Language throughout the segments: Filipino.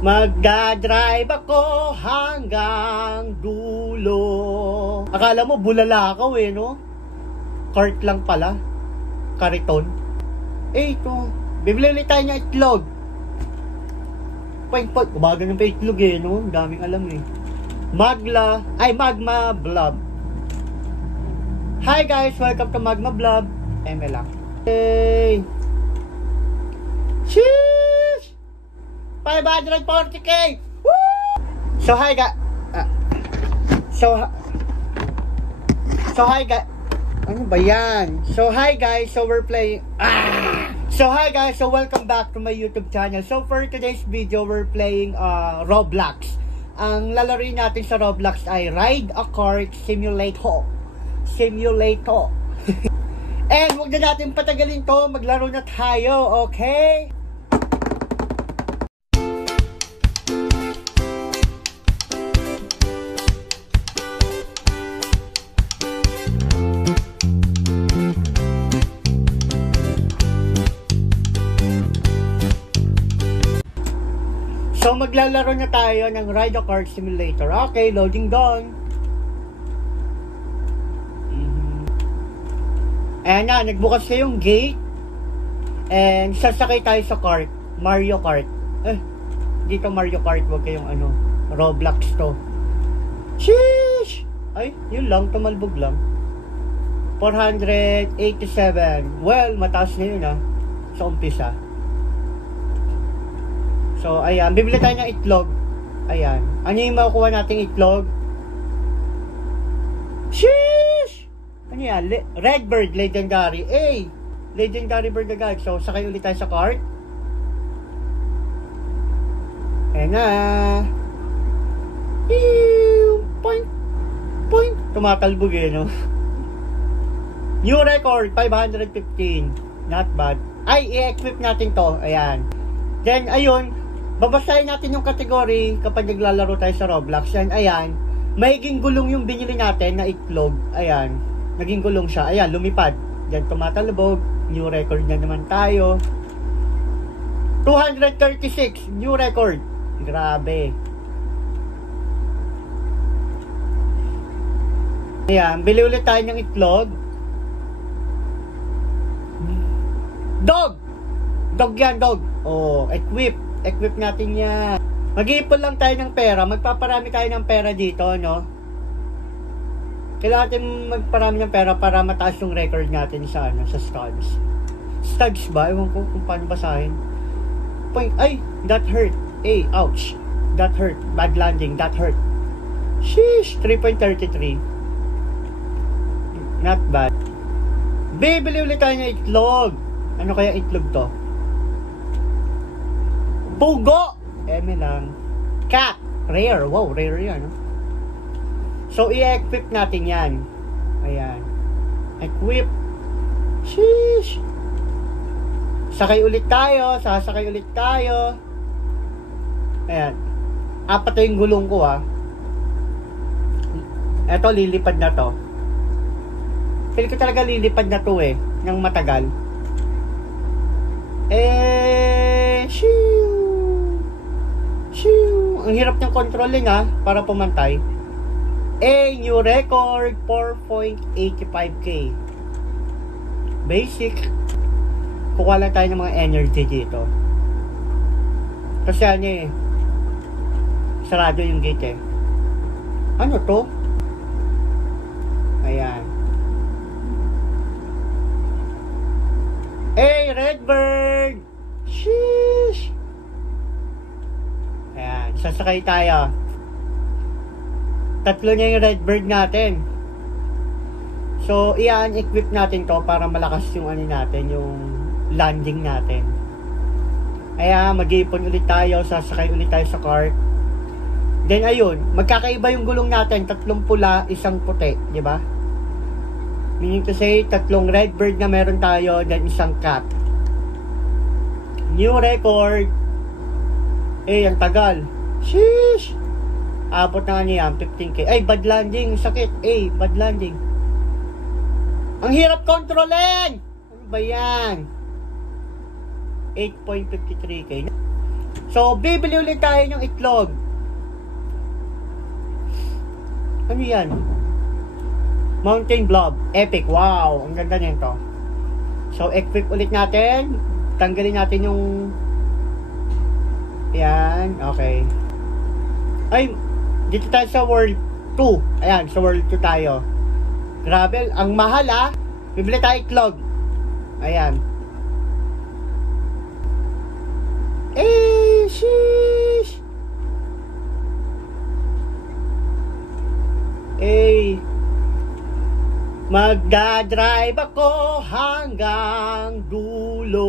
Magdadrive ako hanggang dulo. Akala mo bulalakaw eh, no? Cart lang pala. Kariton. Eh, ito. Bibili ulit tayo ng itlog. Point. Kumaga ng pa itlog eh, no? Daming alam eh. Magma Vlog. Hi guys, welcome to Magma Vlog. ML lang. Hey. Sheesh! 540k! Woo! So hi guys. So hi guys. Ano ba yan? So hi guys, so we're playing. So hi guys, so welcome back to my YouTube channel. So for today's video, we're playing Roblox. Ang lalaroin natin sa Roblox ay Ride a Cart Simulator. And huwag na natin patagalin to, maglaro na tayo, okay? So maglalaro na tayo ng Ride a Cart Simulator. Okay, loading done. Ayan na, nagbukas na yung gate. And sasakay tayo sa cart. Mario Kart. Dito Mario Kart, wag kayong Roblox to. Sheesh! Ay, yun lang, tumalbog lang. 487. Well, mataas na yun sa umpisa. So, ayan. Bibili tayo ng itlog. Ayan. Ano yung makukuha nating itlog? Sheesh! Ano yan? Redbird, legendary. Legendary bird agad. So, sakay ulit tayo sa cart. Ayan na. Point. Tumatalbog eh, no? New record, 515. Not bad. Ay, i-equip natin to. Ayan. Then, ayun. Babasahin natin yung category kapag naglalaro tayo sa Roblox. Yan, ayan. Maiging gulong yung binili natin na itlog. Ayan. Naging gulong siya. Ayan, lumipad. Yan, tumatalbog. New record na naman tayo. 236. New record. Grabe. Ayan, bili ulit tayo ng itlog. Dog! Dog yan, dog. Oh, equip natin yan. Mag-iipon lang tayo ng pera. Magpaparami tayo ng pera dito, no? Kailangan natin magparami ng pera para mataas yung record natin sa studs. Studs ba? Ewan ko kung paano basahin. Point. Ay, that hurt. Ouch. That hurt. Bad landing. That hurt. Sheesh. 3.33. Not bad. Bibili ulit tayo ng itlog. Ano kaya itlog to? Pugo! Lang. Cat! Rare. Wow, rare yan. No? So, i-equip natin yan. Ayan. Equip. Sheesh! Sasakay ulit tayo. Ayan. Apat na yung gulong ko, Eto, lilipad na to. Feel ko talaga lilipad na to, nang matagal. Ang hirap ng controlling para pumantay. New record 4.85k. Basic. Kukuha lang tayo ng mga energy dito. Kasi sarado yung gate Ano to? Ayan. Redbird! Sheesh! Ayan, sasakay tayo. Tatlo na yung redbird natin. So, i-equip natin to para malakas yung natin, yung landing natin. Ayan, mag-iipon ulit tayo, sasakay ulit tayo sa cart. Then, ayun, magkakaiba yung gulong natin, tatlong pula, isang puti, di ba? Meaning to say, tatlong redbird na meron tayo, then isang cat. New record. Ang tagal. Sheesh! Abot na yan, 15k. Ay, bad landing. Sakit. Bad landing. Ang hirap kontrolin! Ano ba yan? 8.53k. So, bibili ulit tayo ng itlog. Ano yan? Mountain Blob. Epic. Wow. Ang ganda nito. So, equip ulit natin. Tanggalin natin yung... Yan. Okay. Ay, dito tayo sa World 2. Ayan, sa World 2 tayo. Grabe. Ang mahal ah. Bibili tayo itlog. Ayan. Eh, sheesh. Eh, magdadrive ako hanggang dulo.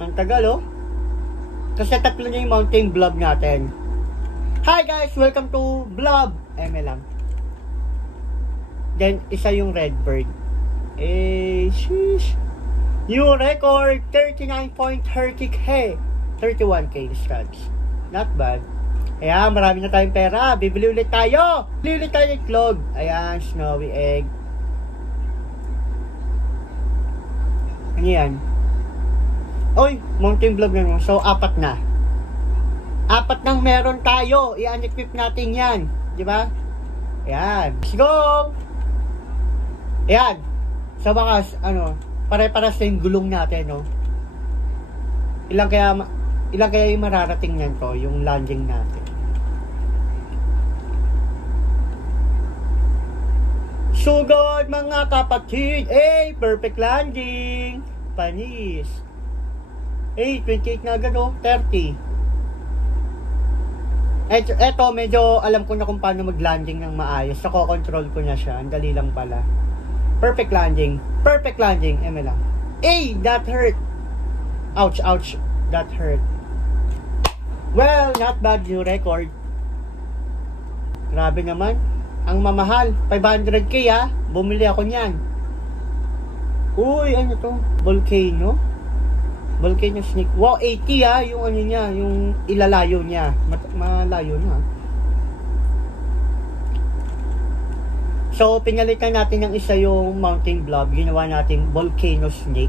Ang tagal oh. Kasi tatlo na yung Mountain Blob natin. Hi guys! Welcome to Blob ML lang. Then, isa yung Redbird. Eh, sheesh. New record, 39.30k. 31k stats. Not bad. Ayan, marami na tayong pera. Bibili ulit tayo. Bibili ulit tayo ng itlog. Ayan, snowy egg. Ano yan? Oy, Mountain Blob na. So, 4 na. 4 nang meron tayo. I-unequip natin yan. Diba? Ayan. Let's go! Ayan. Sa bakas, pare-paras na yung gulong natin, no? Ilang kaya yung mararating niyan to, yung landing natin. So good, mga kapatid! Perfect landing! Panis! 28 na agad, oh. 30. Eto, medyo alam ko na kung paano mag-landing ng maayos. Nako-control ko na siya. Ang dali lang pala. Perfect landing. Perfect landing. lang. That hurt. Ouch, ouch. That hurt. Well, not bad new record. Grabe naman. Ang mamahal. 500k ah. Bumili ako niyan. Uy, ano to? Volcano? Volcano snake. Wow, 80 ah. Yung ano niya. Yung ilalayo niya. Malayo na. So, pinalitan natin ng isa yung Mountain Blob. Ginawa natin Volcano snake.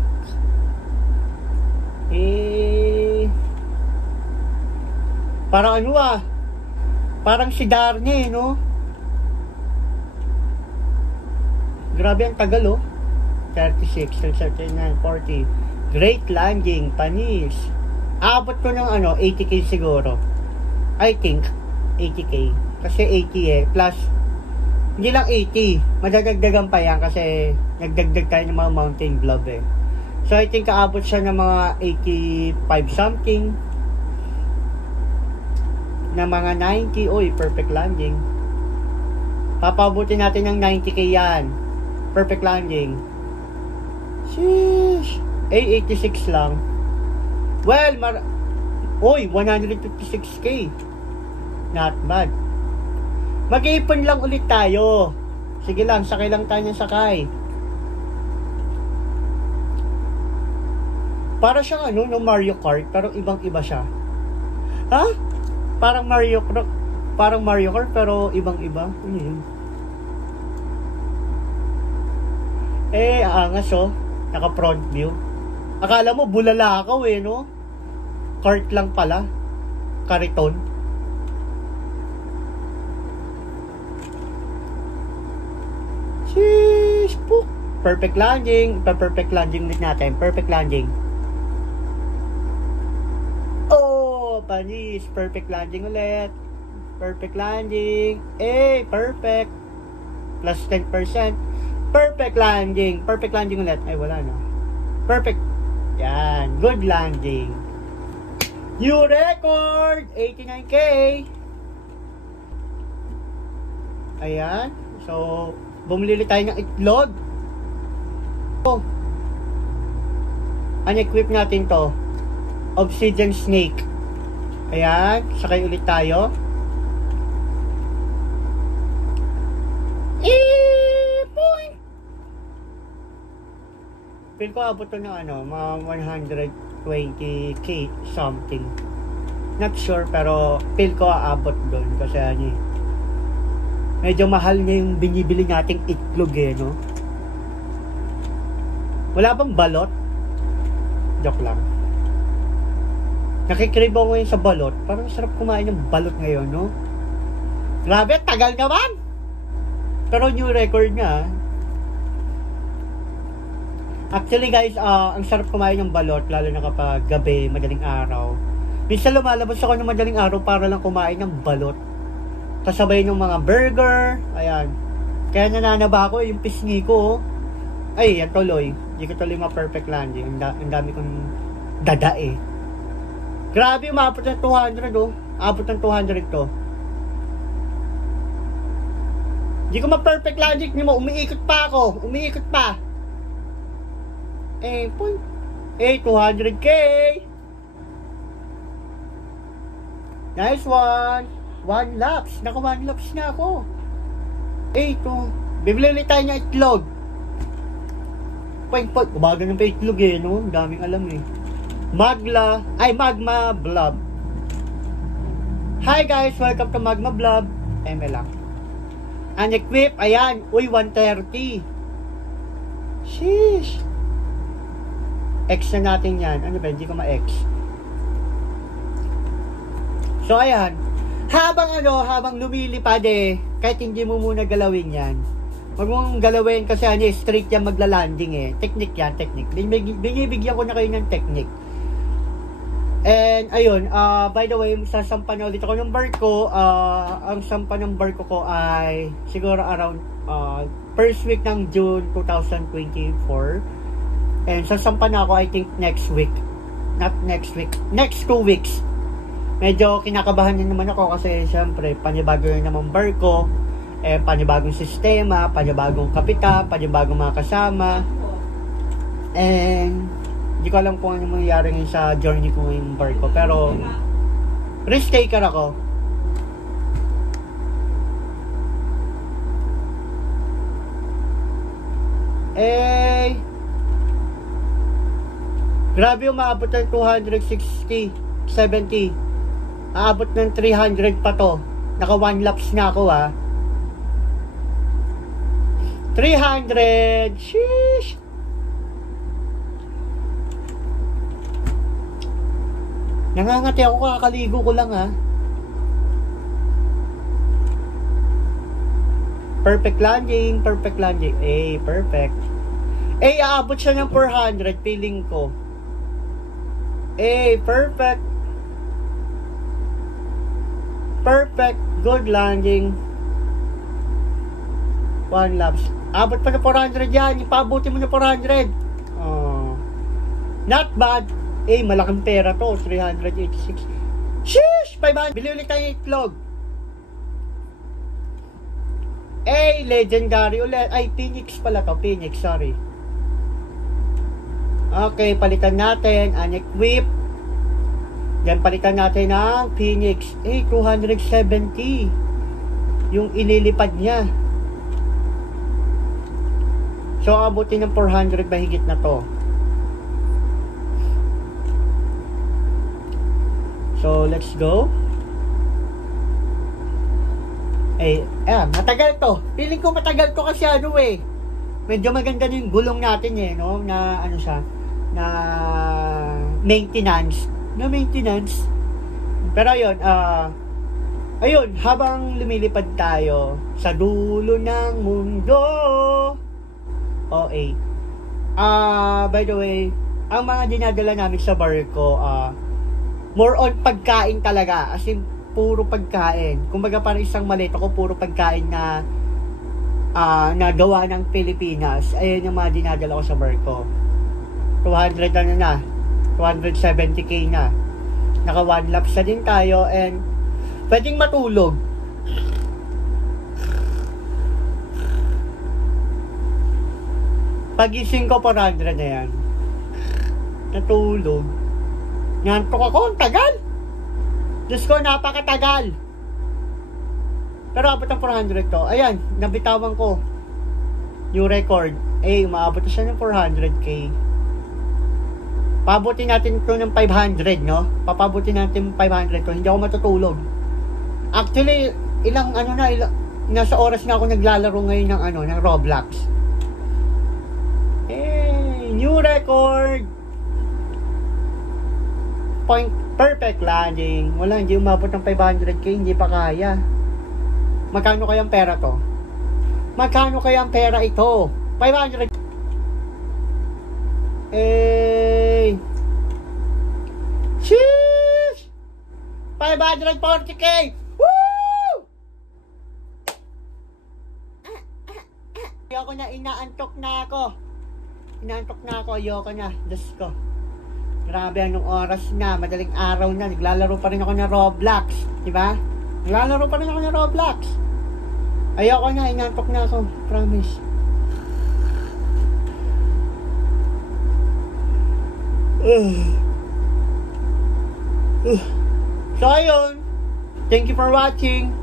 Parang ano ah. Parang si Darnie, no? Grabe ang tagal, oh. 36, 39, 40. Great landing, panis. Abot ko ng 80k siguro. I think, 80k. Kasi 80 eh. Plus, hindi lang 80. Madadagdagan pa yan kasi nagdagdag tayo ng mga Mountain Blob eh. So, I think kaabot siya ng mga 85 something. Na mga 90. Uy, perfect landing. Papabutin natin ng 90k yan. Perfect landing. Sheesh. 86 lang. Well, uy, 156k. Not bad. Mag-iipon lang ulit tayo. Sige lang, sakay lang tayo ng sakay. Para siyang no Mario Kart, pero ibang-iba siya. Ha? Parang Mario Kart, pero ibang-iba. Ano yun? Aangas oh. Naka front view. Akala mo bulalakaw eh, no? Kart lang pala. Kariton. Sheesh, pook. Perfect landing. Perfect landing ulit natin. Perfect landing. Oh, panis. Perfect landing ulit. Perfect landing. Perfect. Plus 10%. Perfect landing. Perfect landing ulit. Ay, wala na. Perfect. Yan. Good landing. New record. 89k. Ayan. So, bumili tayo ng itlog. Oh. Unequip natin to. Obsidian snake. Ayan. Sakay ulit tayo. Feel ko abot to ng mga 120k something. Not sure, pero feel ko aabot doon kasi medyo mahal na yung binibili nating itlog eh, no? Wala bang balot? Joke lang. Nakikrib ako ngayon sa balot. Parang sarap kumain ng balot ngayon, no? Grabe, tagal naman! Pero new record nga. Actually guys, ang sarap kumain ng balot, lalo na kapag gabi, madaling araw. Minsan lumalabas ako ng madaling araw para lang kumain ng balot. Kasabay ng mga burger, ayan. Kaya nananaba ako, yung pisngi ko, ay, yan tuloy. Hindi ko tuloy ma-perfect landing. Ang dami kong dadae. Grabe, umabot ng 200, oh. Abot ng 200 to. Hindi ko ma-perfect logic niyo mo. Umiikot pa ako. Umiikot pa. Eh, 200k. Nice one. 1 laps. Naka 1 laps na ako. Bibili ulit tayo ng itlog. Umaga ng pa itlog eh, no? Daming alam eh. Magma Blob. Hi guys, welcome to Magma Blob. ML lang. Unequip, ayan. Uy, 130. Sheesh. X na natin yan. Ano ba? Hindi ko ma-X. So, ayan. Habang lumilipad eh, kahit hindi mo muna galawin yan. Huwag mong galawin kasi straight yan magla-landing eh. Technique yan, technique. Binibigyan ko na kayo ng technique. And, ayun, by the way, sasampa na ulit ako ng barko. Ang sampa ng barko ko ay siguro around first week ng June 2024. And sasampa na ako, I think, next week. Not next week. Next 2 weeks. Medyo kinakabahan na naman ako kasi, syempre, panibago na naman barko. Panibagong sistema, panibagong kapitan, panibagong mga kasama. And hindi ko alam kung ano mangyayari ngayon sa journey ko ngayong barko. Pero risk taker ako. Grabe, umaabot ng 260, 70. Aabot ng 300 pa to. Naka 1 laps na ako 300. Sheesh. Nangangati ako, kakaligo ko lang Perfect landing, perfect landing. Perfect. Aabot siya ng 400, feeling ko. Perfect. Perfect, good landing. 1 laps. Abot pa na 400 yan. Ipabuti mo na 400. Not bad. Malaking pera to. 386. Sheesh! 500. Bili ulit tayo itlog. Legendary ulit. Phoenix pala to. Phoenix, sorry. Okay, palitan natin. Unequip. Yan, palitan natin ng Phoenix. 270. Yung inilipad niya. So, abutin ng 400 mahigit na to. So, let's go. Matagal to. Feeling ko matagal to kasi medyo maganda yung gulong natin no? Na siya, na maintenance. Pero ayun, habang lumilipad tayo sa dulo ng mundo. By the way, ang mga dinadala namin sa barko, more on pagkain talaga. As in, puro pagkain. Kumbaga parang isang maleta ko, puro pagkain na gawa ng Pilipinas. Ayun yung mga dinadala ko sa barko. 200 na. 270k na. Naka 1 laps na din tayo and pwedeng matulog. Pagising ko 400 na yan. Natulog. Ngantok ako, ang tagal. Diyos ko, napakatagal. Pero abot ng 400 to. Ayan, nabitawan ko. New record. Umaabot na siya ng 400k. Pabutin natin to ng 500, no? Papabutin natin 500 to. Hindi ako matutulog. Actually, nasa oras na ako naglalaro ngayon ng Roblox. New record. Perfect landing. Wala, hindi umabot ng 500k, hindi pa kaya. Magkano kayang pera to? Magkano kayang pera ito? 500. Sheesh! 540k! Woo! Ayoko na, inaantok na ako. Ayoko na. Diyos ko. Grabe, anong oras na, madaling araw na, naglalaro pa rin ako ng Roblox, diba? Naglalaro pa rin ako ng Roblox. Ayoko na, inantok na ako, promise. So ayun, thank you for watching.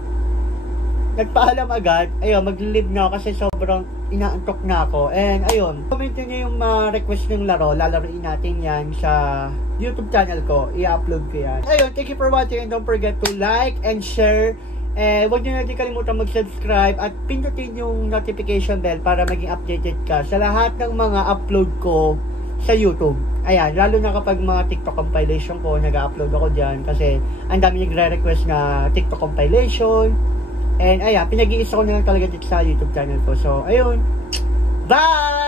Nagpaalam agad, ayun, mag-live na ako kasi sobrang inaantok na ako. And ayun, comment nyo yung request ng laro, lalaroin natin yan sa YouTube channel ko, i-upload ko yan. Ayun, thank you for watching and don't forget to like and share. Huwag nyo natin kalimutan mag-subscribe at pindutin yung notification bell para maging updated ka sa lahat ng mga upload ko sa YouTube. Ayan, lalo na kapag mga TikTok compilation ko, nag-upload ako dyan kasi ang dami nagre-request na TikTok compilation. And ayan, pinag-iisa ko na lang talaga dito sa YouTube channel ko. So, ayun. Bye!